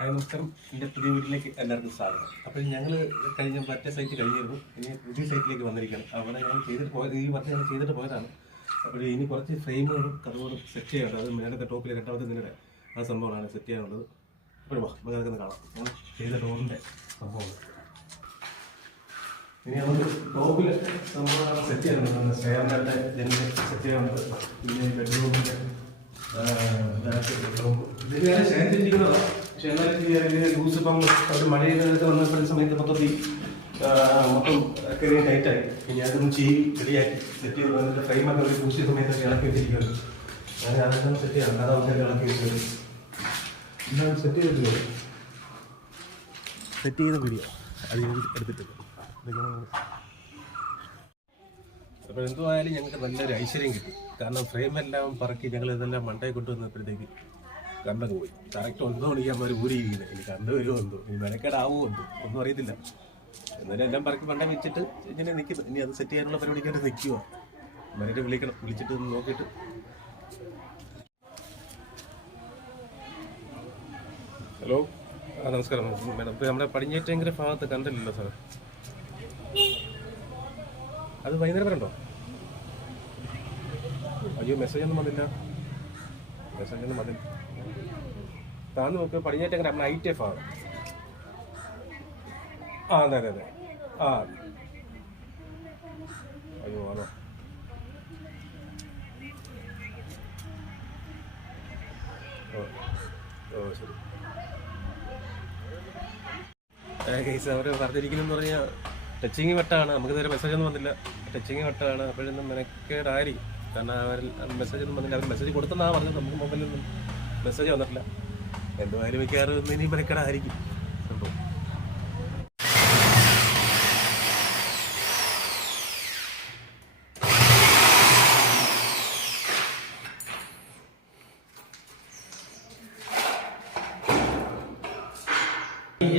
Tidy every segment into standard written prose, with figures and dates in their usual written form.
Hi നമസ്കാരം, എൻ്റെ പുതിയ വീട്ടിലേക്ക് എല്ലാവർക്കും സ്വാഗതം. അപ്പോൾ ഞങ്ങൾ കഴിഞ്ഞ മറ്റേ സൈറ്റ് കഴിഞ്ഞിരുന്നു, ഇനി പുതിയ സൈറ്റിലേക്ക് വന്നിരിക്കുകയാണ്. അവിടെ ഞാൻ ചെയ്തിട്ട് പോയത്, ഈ വർക്ക് ഞാൻ ചെയ്തിട്ട് പോയതാണ്. അപ്പോൾ ഇനി കുറച്ച് ഫ്രെയിമുകളും കഥകളും സെറ്റ് ചെയ്യാനുണ്ട്. അത് മേലത്തെ ടോപ്പിൽ രണ്ടാമത്തെ നിങ്ങളുടെ ആ സംഭവമാണ് സെറ്റ് ചെയ്യാനുള്ളത്. അപ്പോൾ വാ, നമുക്ക് അതൊക്കെ കാണാം. ഞാൻ ചെയ്ത ഡോറിൻ്റെ സംഭവം ഇനി നമുക്ക് ടോപ്പിൽ സംഭവമാണ് സെറ്റ് ചെയ്യാനുള്ളത്. സ്റ്റെയറിൻ്റെ ജനൽ സെറ്റ് ചെയ്യാനുണ്ട്. പിന്നെ ബെഡ്റൂമിൻ്റെ ഇതിന് ഷെയർ ചെയ്തിരിക്കുന്നതാണ്. പക്ഷെ എന്നാലും ലൂസ് ഇപ്പം ഒരു മഴയൊക്കെ വന്നപ്പോഴും സമയത്ത് മൊത്തത്തിൽ ഒക്കെ ടൈറ്റായി. ഇനി അതൊന്നും റെഡിയാക്കി സെറ്റ് ചെയ്ത് അതിൻ്റെ ഫ്രെയിമൊക്കെ ഒരു ലൂസ് ചെയ്ത സമയത്തൊക്കെ ഇളക്കി വെച്ചിരിക്കുന്നത്. ഞാൻ അതെല്ലാം സെറ്റ് ചെയ്യാം. അതാവശ്യം ഇളക്കി വെച്ചത് എല്ലാം സെറ്റ് ചെയ്തിട്ടില്ല. സെറ്റ് ചെയ്ത വീഡിയോ അത് എടുത്തിട്ടില്ല. അപ്പോൾ എന്തുമായാലും ഞങ്ങൾക്ക് നല്ലൊരു ഐശ്വര്യം കിട്ടി. കാരണം ഫ്രെയിമെല്ലാം പറക്കി ഞങ്ങൾ ഇതെല്ലാം മണ്ടയിൽ കൊണ്ടുവന്നപ്പോഴത്തേക്ക് കറണ്ടൊക്കെ പോയി. കറക്റ്റ് 9 മണിക്കാകുമ്പോൾ അവർ ഊരിയിരിക്കുന്നത്. ഇനി കറണ്ട് വരുമോ എന്തോ, ഇനി മെനക്കേടാവുമോ എന്തോ ഒന്നും അറിയത്തില്ല. എന്നാലും എല്ലാം പറക്കി മണ്ട വെച്ചിട്ട് ഇങ്ങനെ നിൽക്കുന്നു. ഇനി അത് സെറ്റ് ചെയ്യാനുള്ള പരിപാടിക്കായിട്ട് നിൽക്കുക. മരത്തെ വിളിക്കണം, വിളിച്ചിട്ട് നോക്കിയിട്ട്. ഹലോ, നമസ്കാരം മാഡം. ഇപ്പോൾ നമ്മുടെ പടിഞ്ഞേറ്റങ്കര ഭാഗത്ത് കണ്ടില്ലല്ലോ സാറേ. അത് വൈകുന്നേരം വരെ ഉണ്ടോ? അയ്യോ, മെസ്സേജൊന്നും വന്നില്ല. മെസ്സേജൊന്നും വന്നില്ല. താന്ന് നോക്ക്, പടിഞ്ഞേറ്റങ്കര നമ്മുടെ ITF ആണ്. അതെ അതെ അതെ. അയ്യോ ആണോ? ഓ ശരി. കേസ് അവർ പറഞ്ഞിരിക്കുന്നതെന്ന് പറഞ്ഞാൽ ടച്ചിങ് വെട്ടാണ്. നമുക്ക് നേരെ മെസ്സേജൊന്നും വന്നില്ല. ടച്ചിങ് വെട്ടാണ്. അപ്പോഴൊന്നും മെനക്കേടായിരിക്കും. കാരണം അവർ മെസ്സേജൊന്നും വന്നില്ല. അവർ മെസ്സേജ് കൊടുത്തെന്നാണ് പറഞ്ഞത്. നമുക്ക് മൊബൈലൊന്നും മെസ്സേജ് വന്നിട്ടില്ല. എന്തുമായാലും മിക്കവാറും ഇനി മെനക്കേടായിരിക്കും സംഭവം.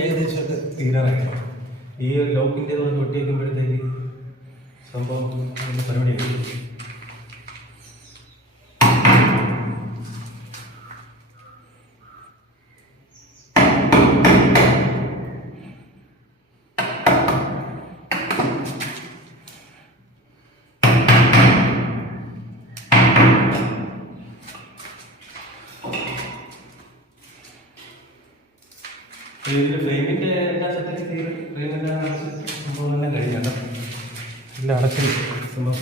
ഏകദേശമൊക്കെ തീരാറായി. ഈ ലോക്കിൻ്റെ ഒട്ടി വയ്ക്കുമ്പോഴത്തേക്ക് സംഭവം പരിപാടിയായി. ഇതിൻ്റെ ഫ്രെയിമിൻ്റെ എല്ലാ സെറ്റൊക്കെ ചെയ്ത് ഫ്രെയിമെല്ലാം സംഭവം എല്ലാം കഴിഞ്ഞാണ്. എല്ലാം അടച്ച്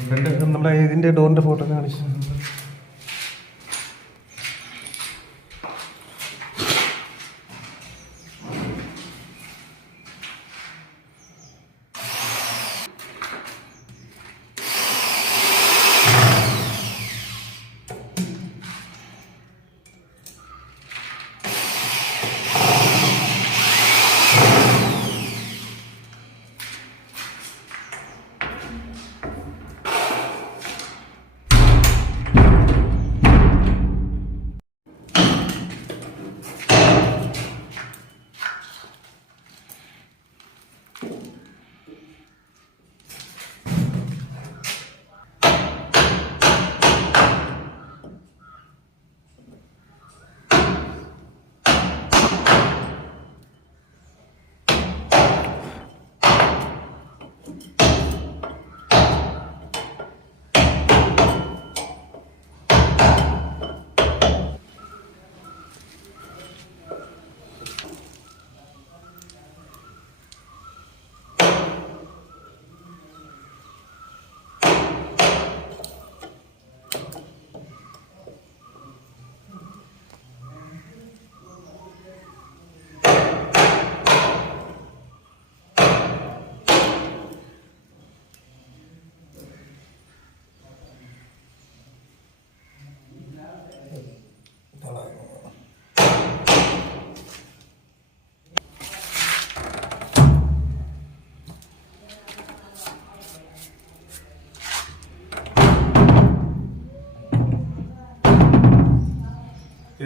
ഫ്രണ്ട് നമ്മുടെ ഇതിൻ്റെ ഡോറിൻ്റെ ഫോട്ടോ ഒക്കെ കാണിച്ചു.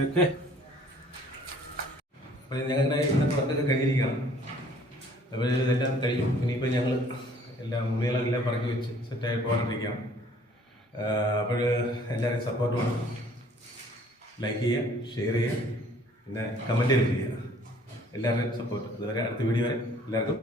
ഓക്കെ, അപ്പോൾ ഞങ്ങളുടെ ഇന്നത്തെ വർക്കൊക്കെ കഴിഞ്ഞിരിക്കുകയാണ്. അപ്പോൾ ഇതെല്ലാം കഴിയും. ഇനിയിപ്പോൾ ഞങ്ങൾ എല്ലാം മുറികളെല്ലാം പറക്കി വെച്ച് സെറ്റായിട്ട് പോകാണ്ടിരിക്കുകയാണ്. അപ്പോൾ എല്ലാവരും സപ്പോർട്ട് വേണം. ലൈക്ക് ചെയ്യുക, ഷെയർ ചെയ്യുക, പിന്നെ കമൻറ്റ് ചെയ്യുക. എല്ലാവരുടെയും സപ്പോർട്ട്. അതുവരെ അടുത്ത വീഡിയോ വരെ എല്ലാവർക്കും